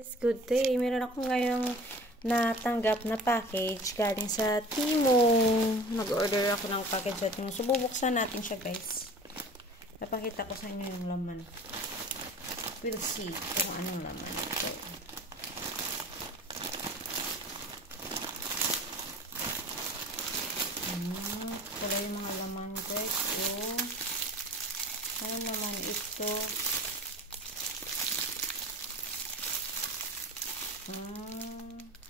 Yes, good day. Meron ako ngayong natanggap na package galing sa Timo. Nag-order ako ng package sa Timo. So, bubuksan natin siya, guys. Napakita ko sa inyo yung laman. We'll see kung anong laman ito. Wala yung mga laman, guys. So, ano naman ito?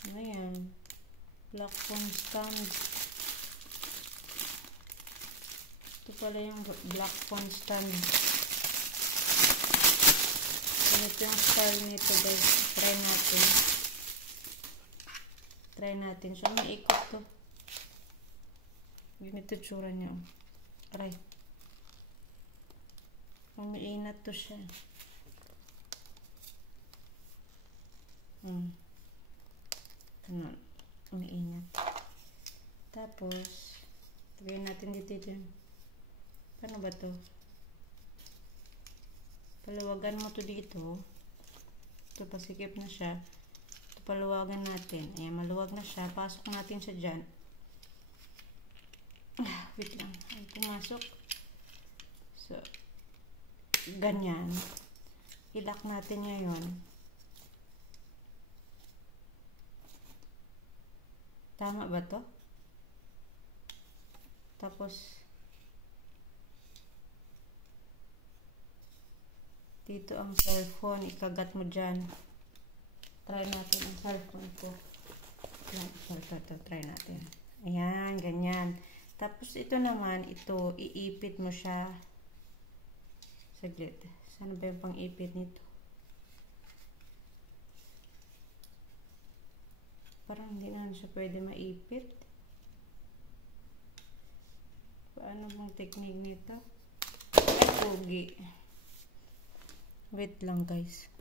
Ano yan? Black phone stand. Ito pala yung black phone stand. Ito yung style nito, guys. Try natin. Try natin. So, may ikot to. Ganito tsura niya. Aray. Umiinat to siya. Ganun. Umiinat. Tapos, tagayin natin dito dyan. Paano ba to? Paluwagan mo to dito. Ito, pasikip na siya. Ito, paluwagan natin. Ayan, maluwag na siya. Pasok natin siya dyan. Wait lang. Ay, pumasok. So, ganyan. Ilak natin ngayon. Tama ba to? Tapos, dito ang cellphone. Ikagat mo dyan. Try natin ang cellphone ko. Ito, try natin. Ayan, ganyan. Tapos, ito naman, ito, iipit mo siya. Saglit. Saan ba yung pang-ipit nito? Parang hindi na siya pwede maipit. Paano bang technique nito? Ay, pogi. Wait lang, guys.